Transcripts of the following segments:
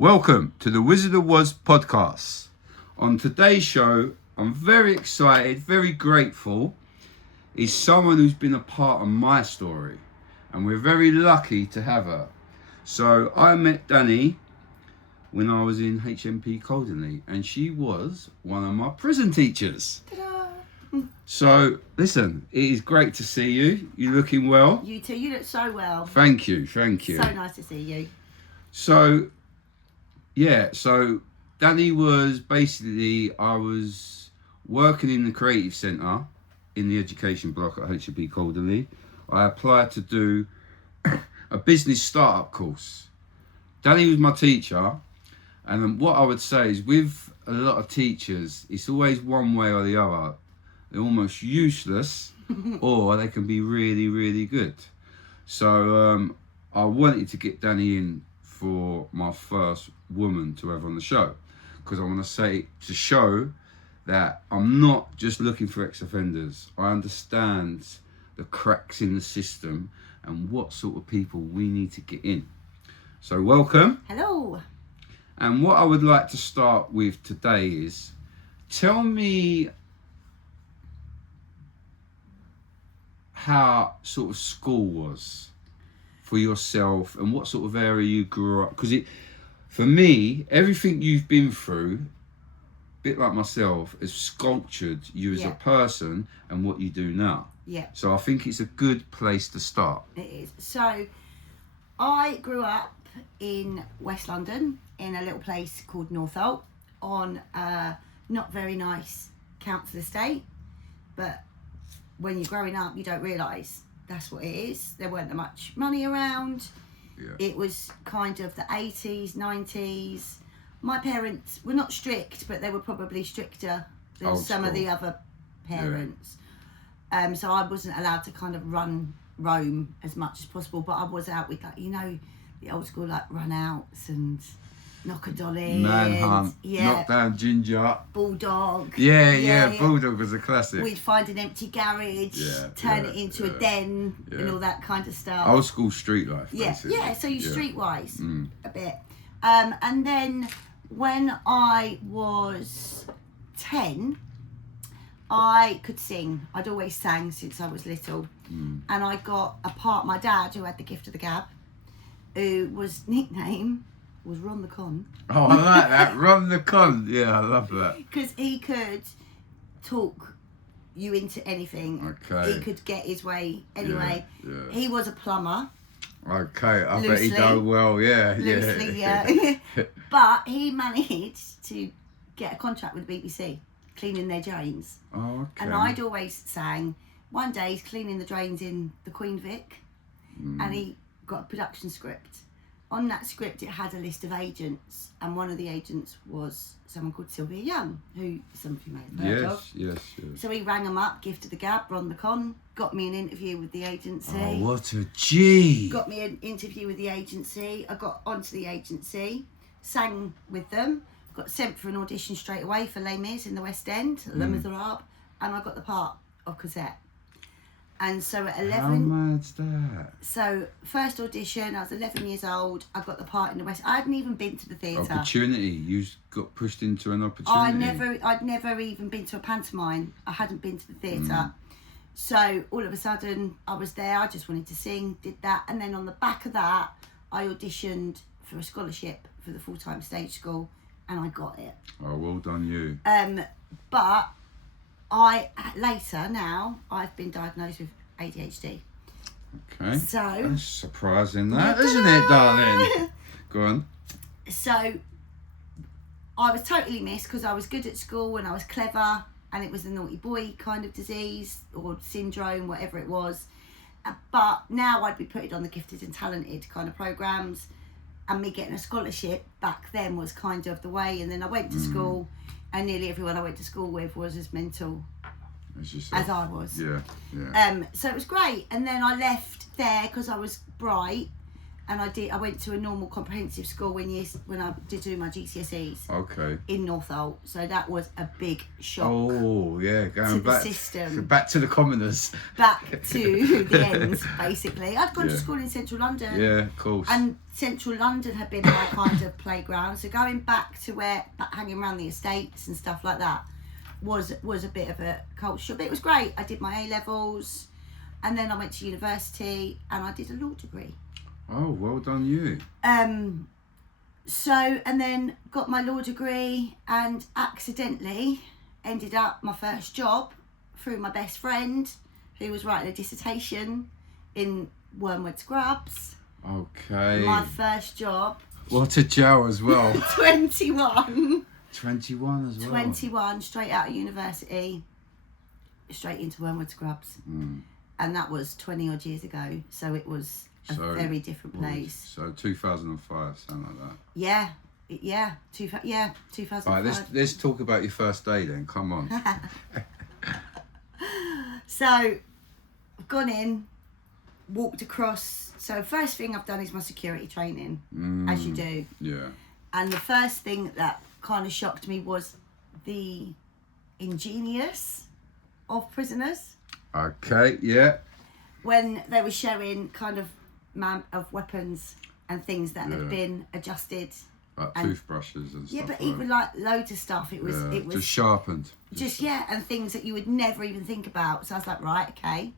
Welcome to the Wizard of Woz podcast. On today's show, I'm very excited, very grateful. Is someone who's been a part of my story, and we're very lucky to have her. So I met Danny when I was in HMP Coldenley, and she was one of my prison teachers. Ta-da. So listen, it is great to see you. You're looking well. You too. You look so well. Thank you, thank you. So nice to see you. So Danny was basically, I was working in the creative centre in the education block at HMP Coldenley. I applied to do a business startup course. Danny was my teacher, and what I would say is with a lot of teachers, it's always one way or the other. They're almost useless or they can be really, really good. So I wanted to get Danny in for my first woman to have on the show, because I want to show that I'm not just looking for ex-offenders. I understand the cracks in the system and what sort of people we need to get in. So welcome. Hello. And what I would like to start with today is, tell me how sort of school was for yourself and what sort of area you grew up. Because for me, everything you've been through, a bit like myself, has sculptured you as a person and what you do now. Yeah. So I think it's a good place to start. It is. So I grew up in West London in a little place called Northolt on a not very nice council estate. But when you're growing up, you don't realise that's what it is. There weren't that much money around. Yeah. It was kind of the 80s, 90s. My parents were not strict, but they were probably stricter than some of the other parents. Yeah. So I wasn't allowed to kind of roam as much as possible, but I was out with, like, you know, the old school, like, run outs and knock a dolly, manhunt, knock down ginger, bulldog. Yeah. Bulldog was a classic. We'd find an empty garage, turn it into a den, and all that kind of stuff. Old school street life. Basically. So you're streetwise a bit. And then when I was 10, I could sing. I'd always sang since I was little. And I got my dad, who had the gift of the gab, who was nickname was Ron the Con. Oh, I like that. Ron the Con. Yeah, I love that. Because he could talk you into anything. Okay. He could get his way anyway. Yeah. He was a plumber. Okay, I bet he done well, Loosely, yeah. But he managed to get a contract with the BBC, cleaning their drains. Oh, okay. And I'd always sang. One day he's cleaning the drains in the Queen Vic, and he got a production script. On that script, it had a list of agents, and one of the agents was someone called Sylvia Young, who some of you may have heard of. Yes. So he rang them up, gift of the gab, Ron the Con, got me an interview with the agency. Oh, what a G! Got me an interview with the agency. I got onto the agency, sang with them, got sent for an audition straight away for Les Mis in the West End, Les Miserables, and I got the part of Cosette. And so at 11... How mad's that? So, first audition, I was 11 years old. I got the part in the West. I hadn't even been to the theatre. Opportunity. You got pushed into an opportunity. I'd never even been to a pantomime. I hadn't been to the theatre. So, all of a sudden, I was there. I just wanted to sing, did that. And then on the back of that, I auditioned for a scholarship for the full-time stage school, and I got it. Oh, well done you. But... I've been diagnosed with ADHD. Okay. So that's surprising, that, isn't it, darling? Go on. So I was totally missed because I was good at school and I was clever, and it was a naughty boy kind of disease or syndrome, whatever it was. But now I'd be put on the gifted and talented kind of programs, and me getting a scholarship back then was kind of the way. And then I went to school. And nearly everyone I went to school with was as mental as I was. Yeah. So it was great. And then I left there because I was bright, and I went to a normal comprehensive school when I did do my GCSEs Okay. in Northolt, so that was a big shock. Oh yeah, going to back the system, back to the commoners, back to the ends. Basically, I'd gone to Yeah. school in Central London. Yeah, of course. And Central London had been my kind of playground, so going back to hanging around the estates and stuff like that was a bit of a culture shock. But it was great. I did my A levels, and then I went to university and I did a law degree. Oh, well done you. So, and then got my law degree and accidentally ended up my first job through my best friend who was writing a dissertation in Wormwood Scrubs. Okay. My first job. What a Joe as well. 21. 21 as well. 21, straight out of university, straight into Wormwood Scrubs. And that was 20 odd years ago, so it was a very different place. So 2005, something like that. Yeah, 2005. Right, let's talk about your first day then. Come on. So, I've gone in, walked across. So, first thing I've done is my security training, as you do. Yeah. And the first thing that kind of shocked me was the ingenious of prisoners. Okay, yeah. When they were showing kind of weapons and things that had been adjusted. Like and, toothbrushes and stuff. Yeah, but even like loads of stuff. It was just sharpened. And things that you would never even think about. So I was like, right, okay.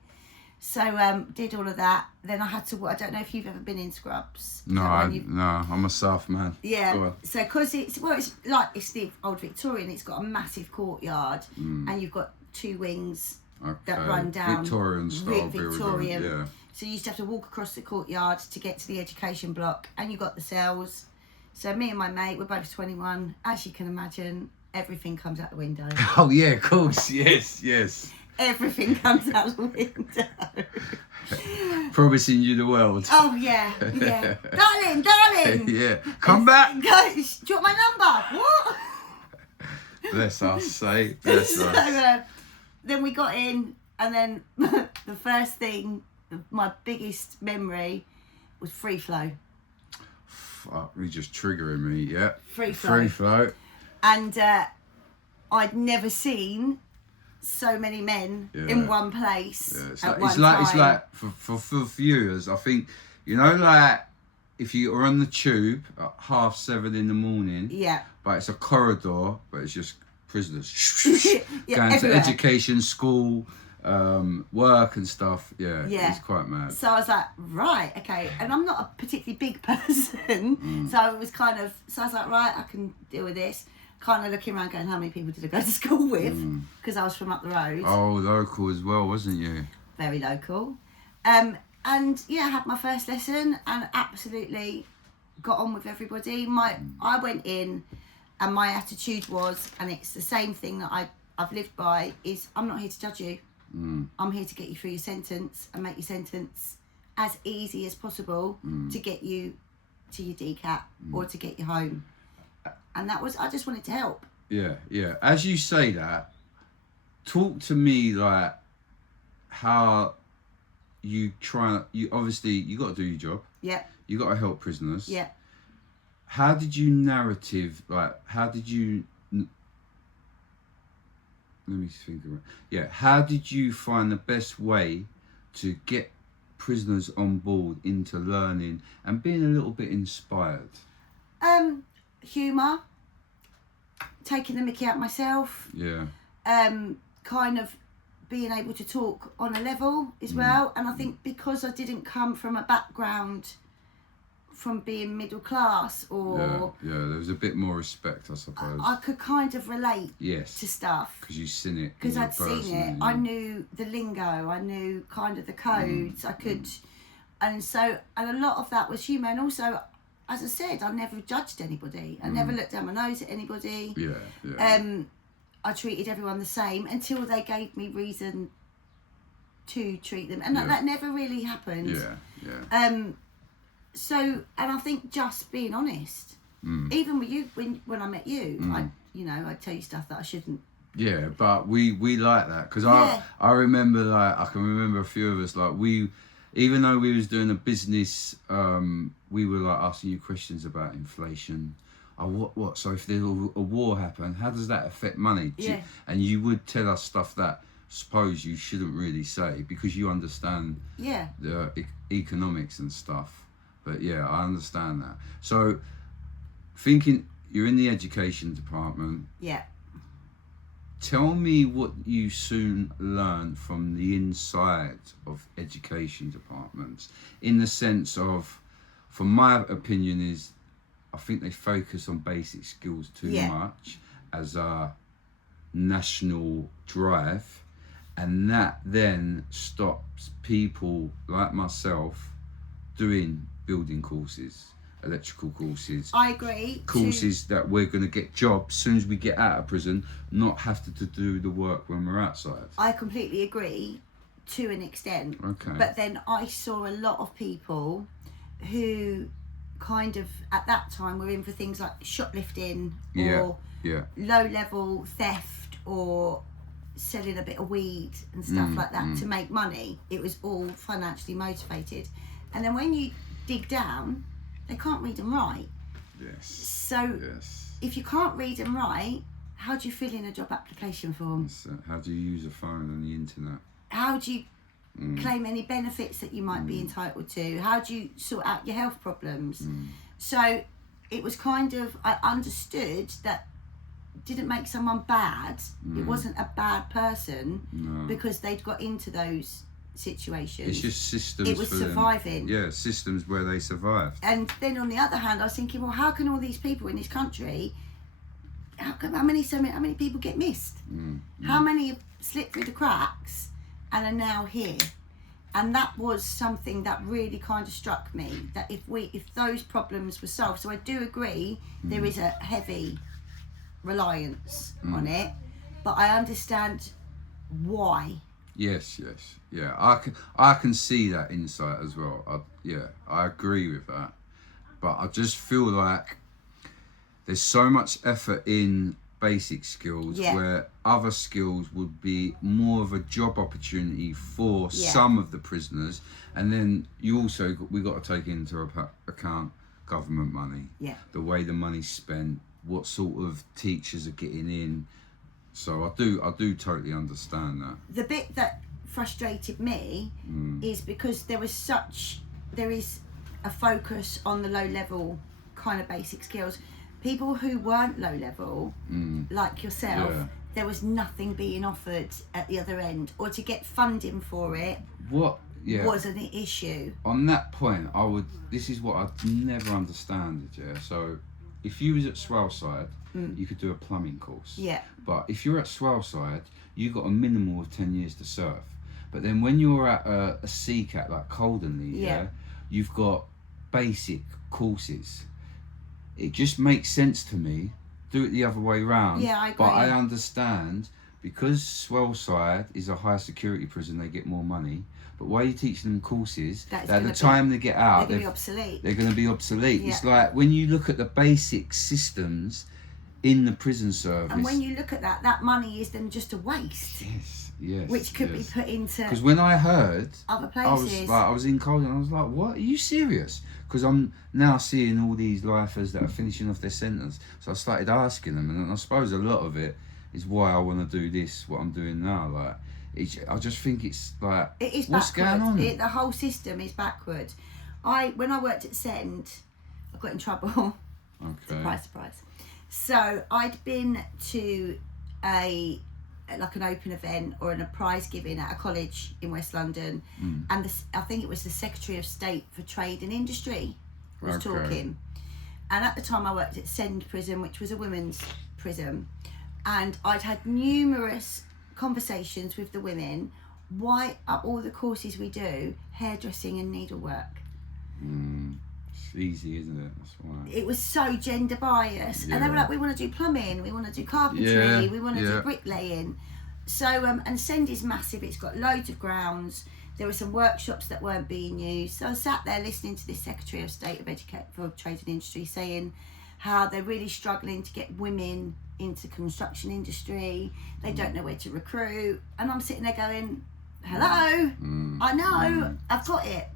So did all of that. Then I had to. I don't know if you've ever been in Scrubs. No, I'm a South man. Yeah. So because it's the old Victorian. It's got a massive courtyard, and you've got two wings that run down. Victorian style Victorian. building. Yeah. So you used to have to walk across the courtyard to get to the education block, and you got the cells. So me and my mate, we're both 21. As you can imagine, everything comes out the window. Oh yeah, of course. Yes. Everything comes out the window. Promising you the world. Oh yeah. Darling. Yeah. Come back. Do you want my number? What? Bless us, say. Bless us. So then we got in, and then the first thing, my biggest memory was free flow. Fuck, you're just triggering me, yeah. Free flow. And I'd never seen so many men in one place at one time. It's like for viewers, I think, like if you are on the tube at 7:30 in the morning, but it's a corridor, but it's just prisoners going to education, school, work and stuff. It's quite mad. So I was like, right, okay, and I'm not a particularly big person, so I was like, right, I can deal with this. Kind of looking around going, how many people did I go to school with? Because I was from up the road. Oh, local as well, wasn't you? Very local. And I had my first lesson and absolutely got on with everybody. I went in and my attitude was, and it's the same thing that I've lived by, is I'm not here to judge you. I'm here to get you through your sentence and make your sentence as easy as possible to get you to your DCAT or to get you home. And I just wanted to help. Yeah. As you say that, talk to me like how you obviously you got to do your job. Yeah. You got to help prisoners. Yeah. How did you let me think about it. Yeah, how did you find the best way to get prisoners on board into learning and being a little bit inspired? Humour, taking the mickey out myself. Yeah. Kind of being able to talk on a level as well. And I think because I didn't come from a background from being middle class or... Yeah, there was a bit more respect, I suppose. I could kind of relate to stuff. Because you've seen it. Because I'd seen it. I knew the lingo. I knew kind of the codes. I could... And a lot of that was humour. And also, as I said, I never judged anybody. I never looked down my nose at anybody. Yeah. I treated everyone the same until they gave me reason to treat them. And that never really happened. Yeah. And I think just being honest, even with you, when I met you, I'd tell you stuff that I shouldn't. Yeah, but we like that because I remember I can remember a few of us even though we was doing a business, we were like asking you questions about inflation. Oh, what? So if there's a war happened, how does that affect money? And you would tell us stuff that suppose you shouldn't really say because you understand the economics and stuff. But yeah, I understand that. So thinking you're in the education department. Yeah. Tell me what you soon learned from the inside of education departments, in the sense of, from my opinion, is I think they focus on basic skills too much as a national drive, and that then stops people like myself doing building courses, electrical courses. I agree. Courses that we're going to get jobs as soon as we get out of prison, not have to do the work when we're outside. I completely agree to an extent. Okay. But then I saw a lot of people who kind of at that time were in for things like shoplifting or low level theft or selling a bit of weed and stuff like that to make money. It was all financially motivated. And then when you dig down, they can't read and write. Yes. So if you can't read and write, how do you fill in a job application form? How do you use a phone and the internet? How do you claim any benefits that you might be entitled to? How do you sort out your health problems? So it was kind of, I understood that didn't make someone bad. It wasn't a bad person because they'd got into those situations. It's just systems. It was for surviving. Them. Yeah, systems where they survived. And then on the other hand, I was thinking, well, how can all these people in this country, how many people get missed? How many have slipped through the cracks and are now here? And that was something that really kind of struck me, that if those problems were solved. So I do agree there is a heavy reliance on it, but I understand why. Yes, yeah. I can see that insight as well. I agree with that, but I just feel like there's so much effort in basic skills where other skills would be more of a job opportunity for some of the prisoners, and then we got to take into account government money, the way the money's spent, what sort of teachers are getting in. So I do totally understand that. The bit that frustrated me is because there is a focus on the low level kind of basic skills. People who weren't low level, like yourself, there was nothing being offered at the other end, or to get funding for it was an issue. On that point, this is what I'd never understand. So if you was at Swellside, you could do a plumbing course. But if you're at Swellside, you got a minimum of 10 years to serve. But then when you're at a CCAT like Coldenley, you've got basic courses. It just makes sense to me. Do it the other way round. Yeah, I agree. But I understand, because Swellside is a high security prison, they get more money. But why are you teaching them courses that at the time they get out, they're going to be obsolete? They're going to be obsolete. It's like when you look at the basic systems in the prison service. And when you look at that money is then just a waste. Yes. Which could be put into. Because when I heard other places, I was in Colden, and I was like, "What? Are you serious?" Because I'm now seeing all these lifers that are finishing off their sentence. So I started asking them, and I suppose a lot of it is why I want to do this, what I'm doing now. Like, I just think it's like, it is what's backward. going on? The whole system is backward. When I worked at Send, I got in trouble. Okay. Surprise, surprise. So I'd been to an open event or a prize giving at a college in West London, and I think it was the Secretary of State for Trade and Industry was talking. And at the time I worked at Send Prison, which was a women's prison, and I'd had numerous conversations with the women. Why are all the courses we do hairdressing and needlework? It's easy, isn't it? That's why. It was so gender biased, and they were like, "We want to do plumbing, we want to do carpentry, we want to do bricklaying." So, and Send is massive. It's got loads of grounds. There were some workshops that weren't being used. So I sat there listening to this Secretary of State for Trade and Industry saying how they're really struggling to get women into construction industry. They don't know where to recruit, and I'm sitting there going, hello, I know, I've got it.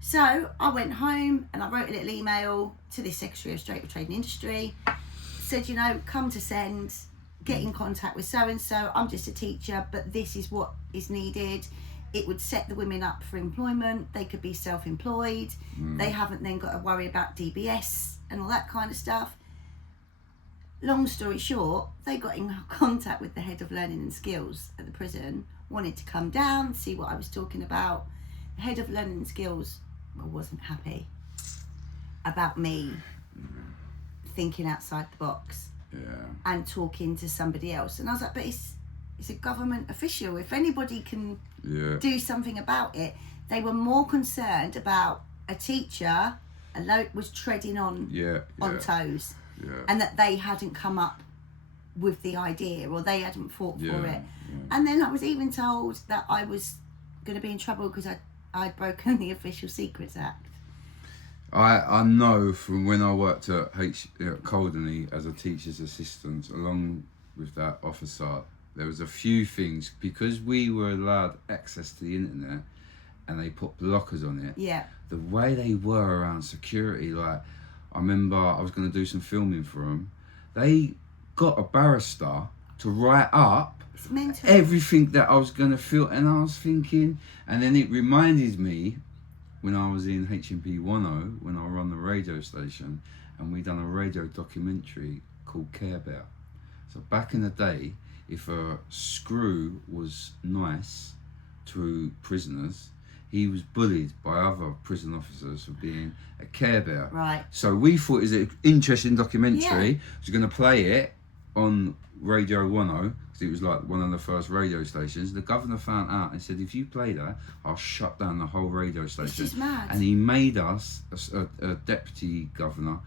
So I went home and I wrote a little email to the Secretary of State for Trade and Industry, said, you know, come to send, get in contact with so-and-so, I'm just a teacher, but this is what is needed. It would set the women up for employment, they could be self-employed, they haven't then got to worry about DBS and all that kind of stuff. Long story short, they got in contact with the head of learning and skills at the prison, wanted to come down, see what I was talking about. The head of learning and skills wasn't happy about me thinking outside the box and talking to somebody else. And I was like, but it's a government official. If anybody can do something about it. They were more concerned about a teacher was treading on toes. And that they hadn't come up with the idea or they hadn't fought for it. And then I was even told that I was going to be in trouble because I'd broken the Official Secrets Act. I know from when I worked at Coldeney as a teacher's assistant, along with that officer, there was a few things, because we were allowed access to the internet and they put blockers on it. Yeah. The way they were around security, like, I remember I was going to do some filming for them. They got a barrister to write up everything that I was going to film, and I was thinking, and then it reminded me when I was in HMP 10, when I run the radio station, and we done a radio documentary called Care Bear. So back in the day, if a screw was nice to prisoners, he was bullied by other prison officers for being a Care Bear. Right. So we thought it was an interesting documentary. We was going to play it on Radio 10, because it was like one of the first radio stations. The governor found out and said, if you play that, I'll shut down the whole radio station. It's just mad. And he made us, a deputy governor,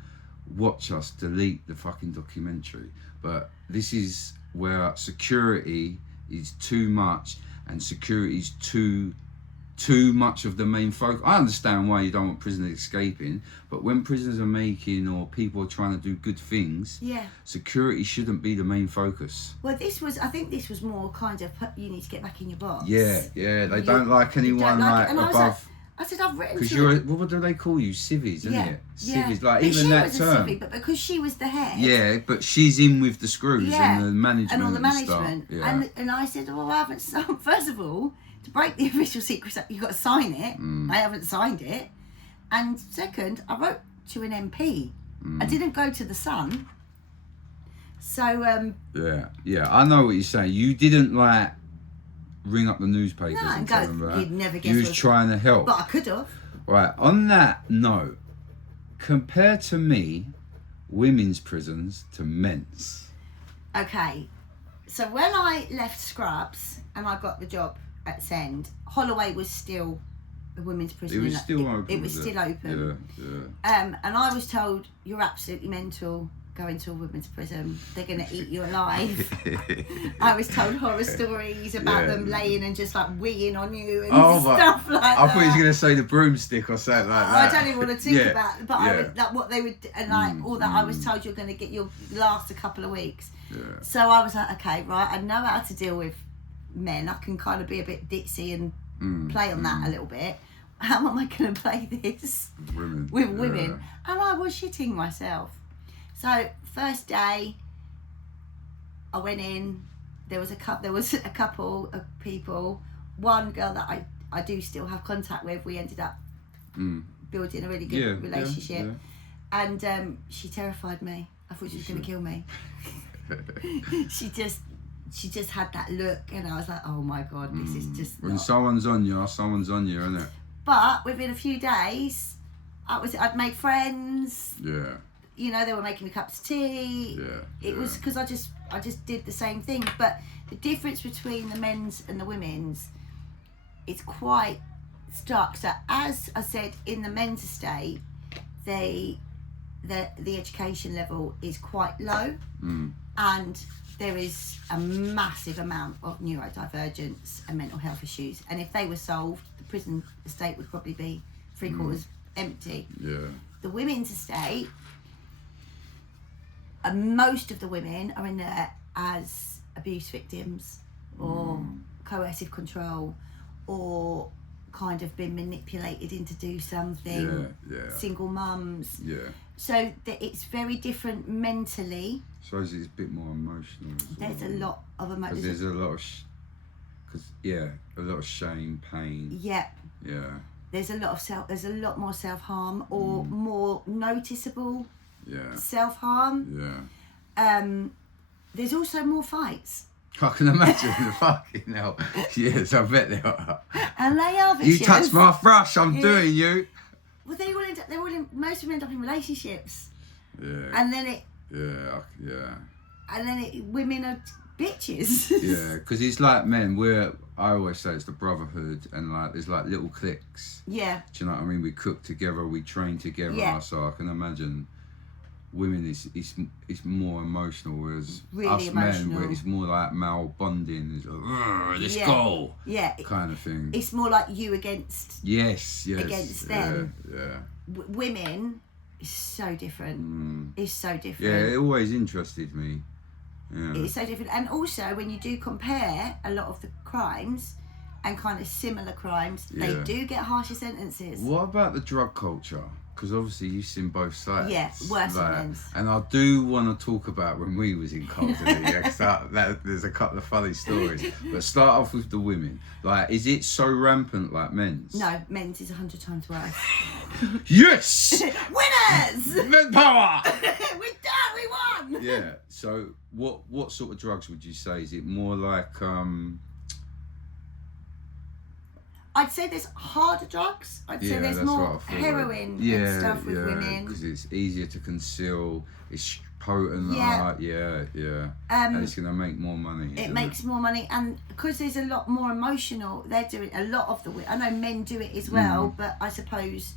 watch us delete the fucking documentary. But this is where security is too much, and security is too much of the main focus. I understand why you don't want prisoners escaping, but when prisoners are making, or people are trying to do good things, security shouldn't be the main focus. Well, I think this was more kind of, you need to get back in your box. They don't like anyone like above. I said, I've written because to you're what do they call you? Civvies, isn't it? Civvies, like, but even she that was term. A civvy, but because she was the head. Yeah, but she's in with the screws and the management and all the management. Stuff. And I said, well, I haven't signed. First of all, to break the Official Secrets Act, you've got to sign it. I haven't signed it. And second, I wrote to an MP. I didn't go to the Sun. So yeah, I know what you're saying. You didn't like ring up the newspapers and tell them that. You'd never guess. You was trying to help. But I could have. Right, on that note, compare to me women's prisons to men's. Okay, so when I left Scrubs and I got the job at Send, Holloway was still a women's prison. It was still open. It was still open. Yeah. And I was told, you're absolutely mental, go into a women's prison, they're going to eat you alive. I was told horror stories about them laying and just like weeing on you and stuff like that. I thought you were going to say the broomstick or something like that. I don't even want to think about it, but I would, like, what they would, and like all that, I was told you're going to get, you'll last a couple of weeks. So I was like, okay, right, I know how to deal with men. I can kind of be a bit ditzy and play on that a little bit. How am I going to play this with women? And I was shitting myself. So first day, I went in. There was a couple of people. One girl that I do still have contact with. We ended up building a really good relationship, and she terrified me. I thought she was going to kill me. She just had that look, and I was like, oh my god, this is just. When someone's on you, isn't it? But within a few days, I'd made friends. Yeah. You know, they were making me cups of tea. It was because I just did the same thing. But the difference between the men's and the women's is quite stark. So as I said, in the men's estate, the education level is quite low, and there is a massive amount of neurodivergence and mental health issues. And if they were solved, the prison estate would probably be 3/4 empty. The women's estate, most of the women are in there as abuse victims or coercive control or kind of been manipulated into do something. Single mums. Yeah. So it's very different mentally. So it's a bit more emotional as well. There's a lot of emotion. Because there's a lot of a lot of shame, pain. Yeah. Yeah. There's a lot more self-harm or more noticeable self-harm. Yeah. There's also more fights. I can imagine the fucking hell. Yes, I bet they are. And they are vicious. You touch my thrush, I'm doing you. Well, most of them end up in relationships. Yeah. And then women are bitches. Yeah, because it's like men, I always say it's the brotherhood, and like there's like little cliques. Yeah. Do you know what I mean? We cook together, we train together. Yeah. So I can imagine women it's more emotional, whereas really us emotional. men, where it's more like male bonding. It's like, let's go. Yeah. Kind of thing. It's more like you against. Yes. Against them. Yeah. Women is so different. It's so different. Yeah, it always interested me. Yeah. It's so different. And also, when you do compare a lot of the crimes and kind of similar crimes, they do get harsher sentences. What about the drug culture? Because obviously you've seen both sides. Yeah, worse than men's. And I do want to talk about when we was in Colderley. There's a couple of funny stories. But start off with the women. Like, is it so rampant like men's? No, men's is 100 times worse. Yes! Winners! Men power! We done! We won! Yeah. So what sort of drugs would you say? Is it more like I'd say there's harder drugs. I'd say there's more heroin and stuff with women. Because it's easier to conceal. It's potent. Yeah. And it's going to make more money. It makes more money. And because there's a lot more emotional, they're doing a lot of I know men do it as well, but I suppose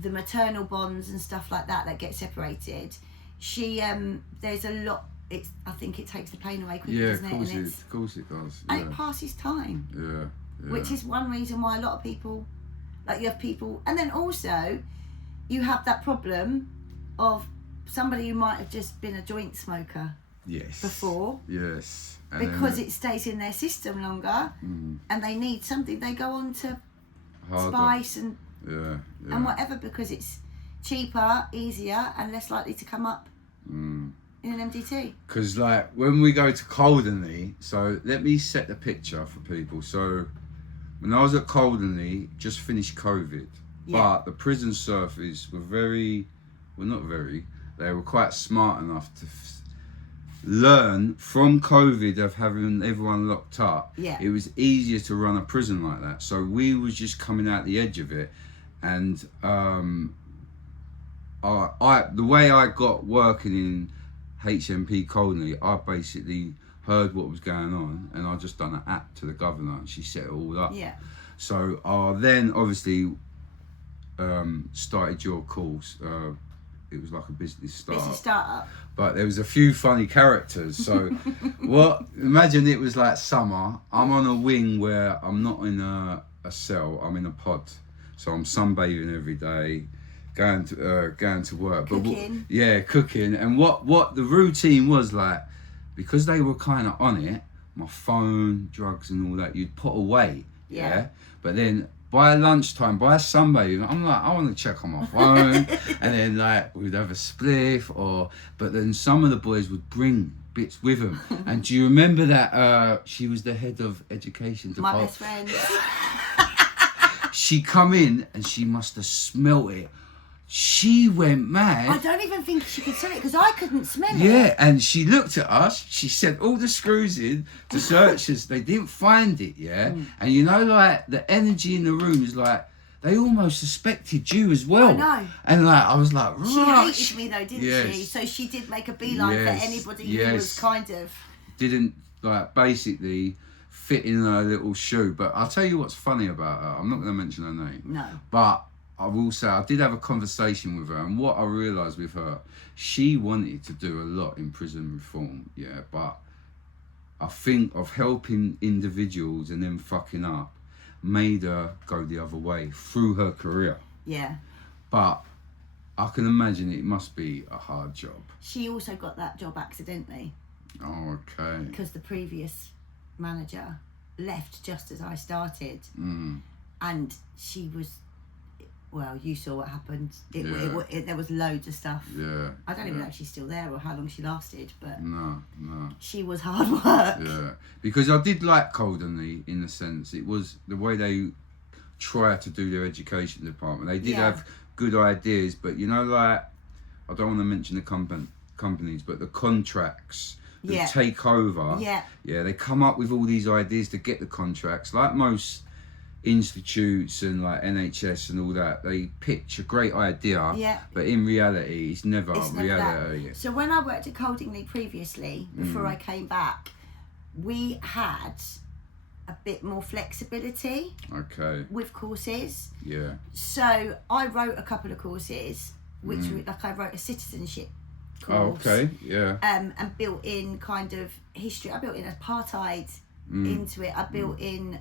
the maternal bonds and stuff like that get separated. There's a lot. I think it takes the pain away quickly, doesn't it? Of course it does. And it passes time. Yeah. Which is one reason why a lot of people, like you have people, and then also you have that problem of somebody who might have just been a joint smoker before. Yes. And because it stays in their system longer and they need something, they go on to spice and whatever because it's cheaper, easier and less likely to come up in an MDT. Because like when we go to Coldenley, so let me set the picture for people. So when I was at Coldenley, just finished COVID, but the prison surfers were they were quite smart enough to learn from COVID of having everyone locked up. Yeah. It was easier to run a prison like that. So we was just coming out the edge of it, and the way I got working in HMP Coldenley, I basically heard what was going on and I just done an app to the governor and she set it all up. Yeah. So I then obviously started your course. It was like a business startup. But there was a few funny characters. So imagine it was like summer. I'm on a wing where I'm not in a cell, I'm in a pod. So I'm sunbathing every day. Going to work, cooking. Cooking, and what the routine was like, because they were kind of on it. My phone, drugs, and all that you'd put away, But then by lunchtime, by sunbathing, I'm like, I want to check on my phone, and then like we'd have a spliff, but then some of the boys would bring bits with them. And do you remember that she was the head of education department? My best friend. She come in and she must have smelt it. She went mad. I don't even think she could smell it because I couldn't smell it. Yeah, and she looked at us. She sent all the screws in to searchers. They didn't find it, And you know, like the energy in the room is like they almost suspected you as well. I know. And like I was like, right. She hated me though, didn't she? So she did make a beeline for anybody who was kind of didn't like basically fit in her little shoe. But I'll tell you what's funny about her. I'm not going to mention her name. No. But I will say I did have a conversation with her, and what I realised with her, she wanted to do a lot in prison reform, but I think of helping individuals and then fucking up made her go the other way through her career. Yeah. But I can imagine it must be a hard job. She also got that job accidentally. Oh, okay. Because the previous manager left just as I started, Mm. and she was. Well, you saw what happened. Yeah. There was loads of stuff. Yeah. I don't even know if she's still there or how long she lasted, but No. she was hard work. Yeah. Because I did like Coldenly in the sense it was the way they try to do their education department. They did Yeah. have good ideas, but you know, like, I don't want to mention the companies, but the contracts that Yeah. take over. Yeah. Yeah, they come up with all these ideas to get the contracts. Like most institutes and like NHS and all that, they pitch a great idea, Yeah. but in reality, it's never It's never reality. So when I worked at Coldingley previously, before I came back, we had a bit more flexibility Okay. with courses. Yeah. So I wrote a couple of courses, which were, like I wrote a citizenship course. Oh, okay. Yeah. And built in kind of history. I built in apartheid into it. I built in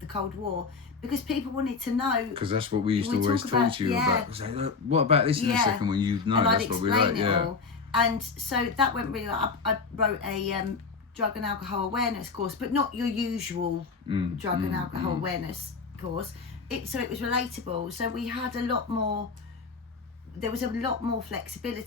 the Cold War because people wanted to know. Because that's what we used to We always talk talk about- to you yeah. about. Say, look, what about this in a Yeah. second when you know And I'd that's what we explain like. it Yeah. all. And so that went really well. I wrote a drug and alcohol awareness course, but not your usual drug and alcohol awareness course. So it was relatable. So we had a lot more. There was a lot more flexibility.